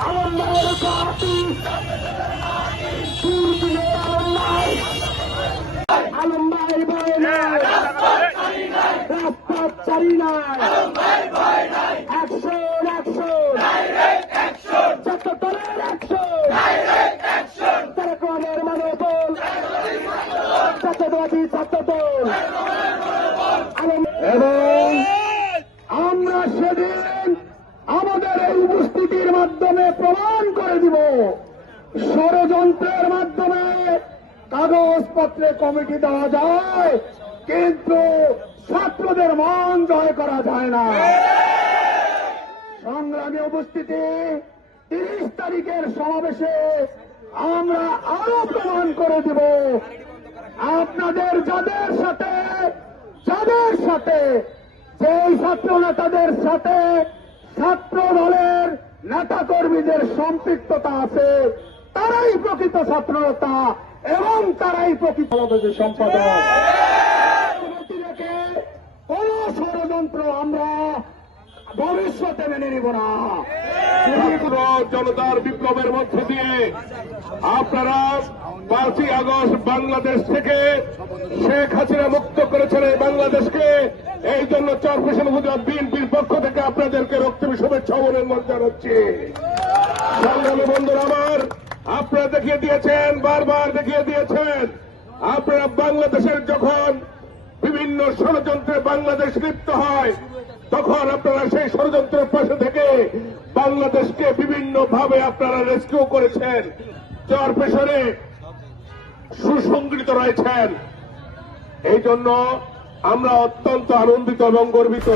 আলমবাইয়ের জাতি দুর্দিনের আলমবাই আলমবাই ভয় নাই রাস্তা চারি নাই অ্যাকশন অ্যাকশন দলের অ্যাকশন তারা মানবল ছাত্রবাদী ছাত্রদল এবং আমরা সেদিন আমাদের উপস্থিতির মাধ্যমে প্রমাণ করে দিব। ষড়যন্ত্রের মাধ্যমে কাগজপত্রে কমিটি দেওয়া যায়, কিন্তু ছাত্রদের মন জয় করা যায় না। সংগ্রামী উপস্থিতি, তিরিশ তারিখের সমাবেশে আমরা আরও প্রমাণ করে দিব। আপনাদের যাদের সাথে যাদের সাথে, যেই ছাত্র নেতাদের সাথে ছাত্র দলের নেতা কর্মীদের সম্পৃক্ততা আছে, তারাই প্রকৃত ছাত্র এবং তারাই প্রকৃত সম্পাদক কোন ষড়যন্ত্র আমরা ভবিষ্যতে মেনে নিব না। জনতার বিপ্লবের মধ্য দিয়ে আপনারা পাঁচই আগস্ট বাংলাদেশ থেকে শেখ হাসিনা মুক্ত করেছেন এই বাংলাদেশকে। এই জন্য গুজরাট বিএনপির পক্ষ থেকে আপনাদেরকে শুভেচ্ছা অভিনন্দন জানাচ্ছি সংগ্রামী বন্ধুরা আমার, আপনারা দেখিয়ে দিয়েছেন, বারবার দেখিয়ে দিয়েছেন, আপনারা বাংলাদেশের যখন বিভিন্ন ষড়যন্ত্রে বাংলাদেশ লিপ্ত হয়, তখন আপনারা সেই ষড়যন্ত্রের পাশে থেকে বাংলাদেশকে বিভিন্ন ভাবে আপনারা রেস্কিউ করেছেন, যার পেছনে সুসংগৃত রয়েছেন। এই জন্য আমরা অত্যন্ত আনন্দিত এবং গর্বিত।